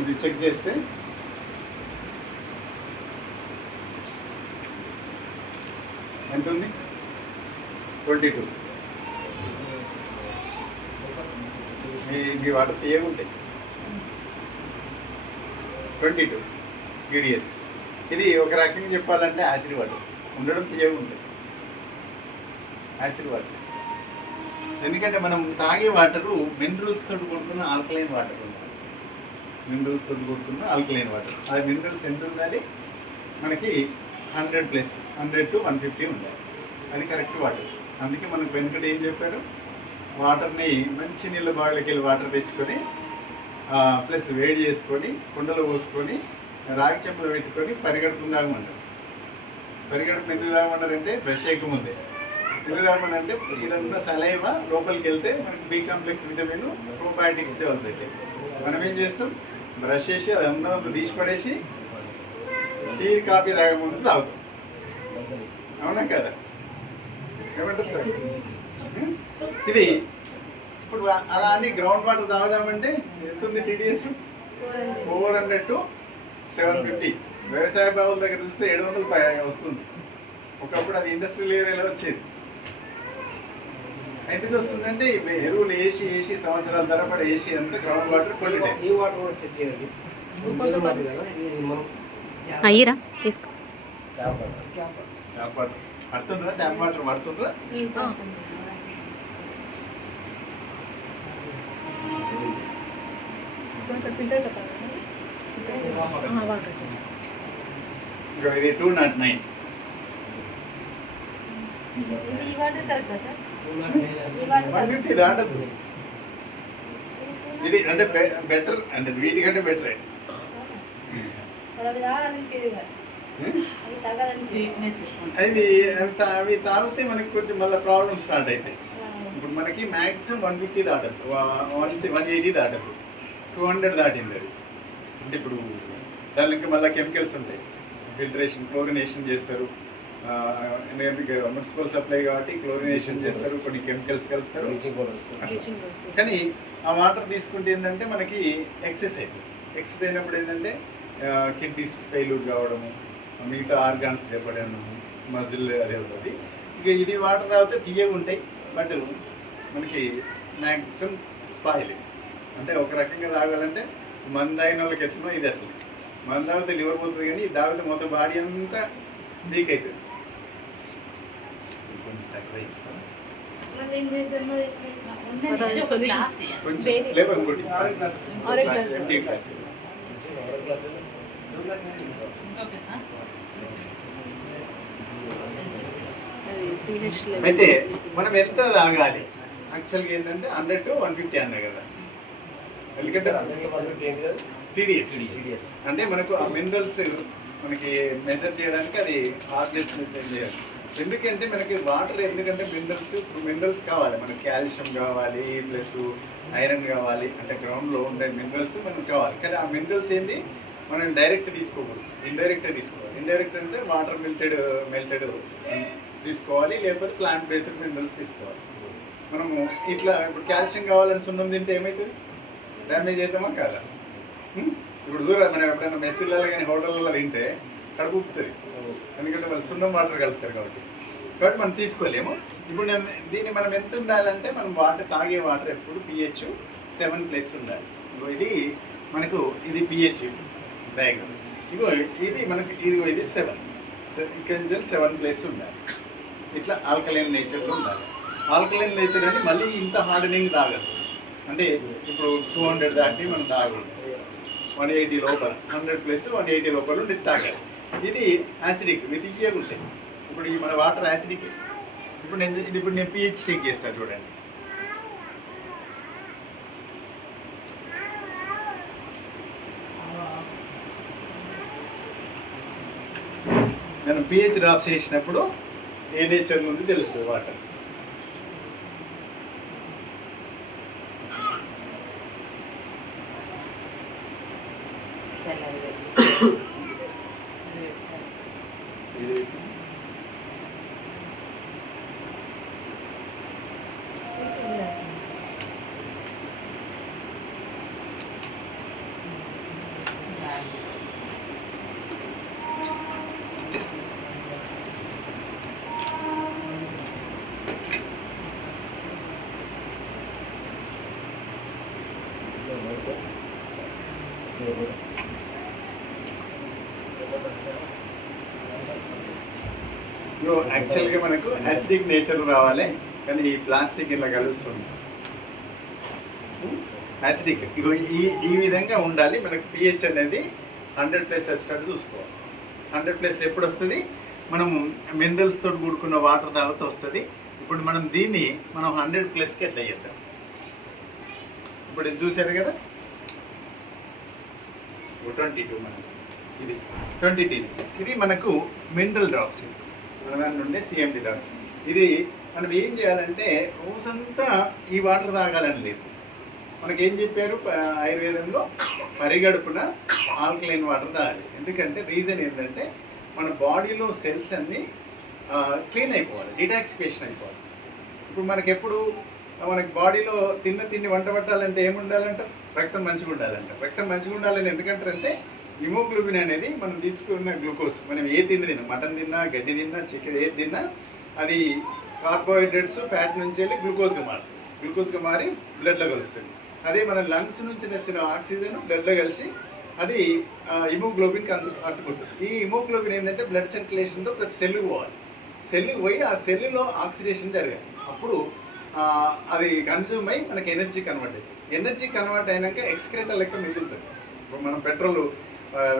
ఇది చెక్ చేస్తే ఎంత ఉంది? 22. మీ వాటర్ తీయగా ఉంటాయి. 22 GDS. ఇది ఒక రకంగా చెప్పాలంటే యాసిడ్ వాటర్ ఉండడం తీయగా ఉంటుంది. యాసిడ్ వాటర్ ఎందుకంటే మనం తాగే వాటరు మినరల్స్ తోటి కూడుకున్న ఆల్కలైన్ వాటర్ ఉంటుంది. మినరల్స్ తోటి కూడుకున్న ఆల్కలైన్ వాటర్. అది మినరల్స్ ఎంత ఉండాలి మనకి? 100+, 100 to 150 ఉండాలి. అది కరెక్ట్ వాటర్. అందుకే మనకు వెనుకట ఏం చెప్పారు, వాటర్ని మంచి నీళ్ళ బావిలోకి వెళ్ళి వాటర్ తెచ్చుకొని ప్లస్ వేడి చేసుకొని కుండలో పోసుకొని రాగి చెంపలు పెట్టుకొని పరిగడుపుని తాగమంటారు. పరిగడుపుని ఎందుకు తాగమంటారంటే బ్రష్ చేయకముందే. ఎందుకు తాగమంటే ఇక్కడ ఉన్న సలైవా లోపలికి వెళ్తే మనకి B complex vitamin probiotics develop అవుతాయి. మనం ఏం చేస్తాం, బ్రష్ చేసి అది అందరం తీసి పడేసి టీ కాఫీ తాగముందు తాగుతాం. అవునా కదా? ఏమంటారు సార్? ఇది ఇప్పుడు అలా అని గ్రౌండ్ వాటర్ తాగుదామంటే ఎంత ఉంది TDS? 400 to 750. వ్యవసాయ బావుల దగ్గర చూస్తే 700 వస్తుంది. ఒకప్పుడు అది ఇండస్ట్రియల్ ఏరియాలో వచ్చేది. ఎందుకు వస్తుందంటే ఎరువులు వేసి సంవత్సరాల తరబడి వేసి అంత గ్రౌండ్ వాటర్ క్వాలిటీ. అయ్యిరా తీసుకో. ట్యాప్ వాటర్ పడుతుండ్రా? ట్యాప్ వాటర్ పడుతుండ్రా? ఇది 209. దాటదు. ఇది అంటే బెటర్, అంటే వీటికంటే బెటర్. అవి తాగితే మనకి కొంచెం మళ్ళీ ప్రాబ్లమ్ స్టార్ట్ అవుతాయి. ఇప్పుడు మనకి మ్యాక్సిమం 150 దాటదు, 180 దాటదు, 200 దాటింది అది. అంటే ఇప్పుడు దానికి మళ్ళీ కెమికల్స్ ఉంటాయి, ఫిల్టరేషన్ క్లోరినేషన్ చేస్తారు. ఎందుకంటే మున్సిపల్ సప్లై కాబట్టి క్లోరినేషన్ చేస్తారు, కొన్ని కెమికల్స్ కలుపుతారు. కానీ ఆ వాటర్ తీసుకుంటే ఏంటంటే మనకి ఎక్సెస్ అయిపోతుంది. ఎక్సెస్ అయినప్పుడు ఏంటంటే కిడ్నీస్ ఫెయిల్యూర్ కావడము, మిగతా ఆర్గాన్స్ దెబ్బడము, మజిల్ అదే అవుతుంది. ఇక ఇది వాటర్ తాగితే తీయగా ఉంటాయి, బట్ మనకి మ్యాక్సిమం స్పాయిల్. అంటే ఒక రకంగా తాగాలంటే మందు తాగిన వాళ్ళకి ఎట్లనో ఇది అట్లా. మందు తాగితే లివర్ పోతుంది, కానీ ఇది తాగితే మొత్తం బాడీ అంతా వీక్ అవుతుంది. కొంచెం తక్కువ ఇస్తాం, కొంచెం లేబర్ ఇంకోటి ఎంటీ క్లాస్. అయితే మనం ఎంత తాగాలి యాక్చువల్గా ఏంటంటే 100 to 150 అన్నా కదా. ఎందుకంటే TDS అంటే మనకు ఆ మినరల్స్ మనకి మెజర్ చేయడానికి అది హార్డ్నెస్ మెయింటైన్ చేయాలి. ఎందుకంటే మనకి వాటర్ ఎందుకంటే మినరల్స్ కావాలి, మనకి కాల్షియం కావాలి, ప్లస్ ఐరన్ కావాలి. అంటే గ్రౌండ్లో ఉండే మినరల్స్ మనకు కావాలి. కానీ ఆ మినరల్స్ ఏంటి మనం డైరెక్ట్ తీసుకోకూడదు, ఇండైరెక్ట్గా తీసుకోవాలి. ఇండైరెక్ట్ అంటే వాటర్ మెల్టెడ్ తీసుకోవాలి, లేకపోతే ప్లాంట్ బేస్డ్ మినరల్స్ తీసుకోవాలి. మనము ఇట్లా ఇప్పుడు కాల్షియం కావాలని సున్నం తింటే ఏమవుతుంది? డ్యామేజ్ అవుతామా కాదా? ఇప్పుడు దూరం మనం ఎప్పుడైనా మెస్సీలలో కానీ హోటళ్ళలో తింటే కడుపు ఉప్పుతుంది, ఎందుకంటే వాళ్ళు సున్నం వాటర్ కలుపుతారు కాబట్టి మనం తీసుకోలేము. ఇప్పుడు దీన్ని మనం ఎంత ఉండాలంటే మనం వాటర్ తాగే వాటర్ ఎప్పుడు pH 7+ ఉండాలి. ఇది మనకు ఇది pH డయాగ్రామ్. ఇది మనకు ఇది 7 ఇక్కడ 7+ ఉండాలి. ఇట్లా ఆల్కలైన్ నేచర్లో ఉండాలి. ఆల్కలైన్ నేచర్ అంటే మళ్ళీ ఇంత హార్డనింగ్ తాగదు. అంటే ఇప్పుడు 200 దాటి మనం తాగకూడదు, 180 లోపల, 100+ 180 లోపల ఉండి తాగాలి. ఇది యాసిడిక్, ఇవి తీయగా ఉంటాయి. ఇప్పుడు ఈ మన వాటర్ యాసిడిక్. ఇప్పుడు నేను pH చెక్ చేస్తాను చూడండి. నేను pH డ్రాప్స్ చేసినప్పుడు ఏ నేచర్ నుండి తెలుస్తుంది వాటర్. యాక్చువల్గా మనకు యాసిడిక్ నేచర్ రావాలి, కానీ ఈ ప్లాస్టిక్ ఇలా కలుస్తుంది. యాసిడిక్ ఇగో ఈ విధంగా ఉండాలి. మనకు pH అనేది 100+ వచ్చేటట్టు చూసుకోవాలి. 100+ ఎప్పుడు వస్తుంది? మనం మినరల్స్ తోటి కూడుకున్న వాటర్ తాగితే వస్తుంది. ఇప్పుడు మనం దీన్ని 100+కి ఎట్లా చేద్దాం? ఇప్పుడు ఇది చూశారు కదా, 22 మనకు ఇది 20 ఇది మనకు మినరల్ డ్రాప్స్. మన దాని నుండి CMD డ్రాప్స్. ఇది మనం ఏం చేయాలంటే రోజంతా ఈ వాటర్ తాగాలని లేదు. మనకేం చెప్పారు ఆయుర్వేదంలో, పరిగడుపున ఆల్కలైన్ వాటర్ తాగాలి. ఎందుకంటే రీజన్ ఏంటంటే మన బాడీలో సెల్స్ అన్నీ క్లీన్ అయిపోవాలి, డిటాక్సిఫికేషన్ అయిపోవాలి. ఇప్పుడు మనకెప్పుడు మనకి బాడీలో తిండి వంట పట్టాలంటే ఏముండాలంట? రక్తం మంచిగా ఉండాలంట. రక్తం మంచిగా ఉండాలని ఎందుకంటారంటే హిమోగ్లోబిన్ అనేది మనం తీసుకున్న గ్లూకోజ్, మనం ఏ తిన్నా, మటన్ తిన్నా, గడ్డి తిన్నా, చికెన్ ఏది తిన్నా, అది కార్బోహైడ్రేట్స్ ఫ్యాట్ నుంచి వెళ్ళి గ్లూకోజ్గా మారి బ్లడ్లో కలుస్తుంది. అదే మన లంగ్స్ నుంచి వచ్చిన ఆక్సిజన్ బ్లడ్లో కలిసి అది హిమోగ్లోబిన్కి అట్టుకుంటుంది. ఈ హిమోగ్లోబిన్ ఏంటంటే బ్లడ్ సర్క్యులేషన్తో ప్రతి సెల్లుకి పోవాలి. సెల్లుకి పోయి ఆ సెల్లులో ఆక్సిడేషన్ జరగాలి. అప్పుడు అది కన్జ్యూమ్ అయ్యి మనకి ఎనర్జీ కన్వర్ట్ అవుతుంది. ఎనర్జీ కన్వర్ట్ అయినాక ఎక్స్క్రేటర్ లెక్క మిగులుతుంది. ఇప్పుడు మనం పెట్రోల్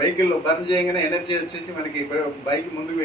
వెహికల్లో బర్న్ చేయగానే ఎనర్జీ వచ్చేసి మనకి బైక్ ముందుకు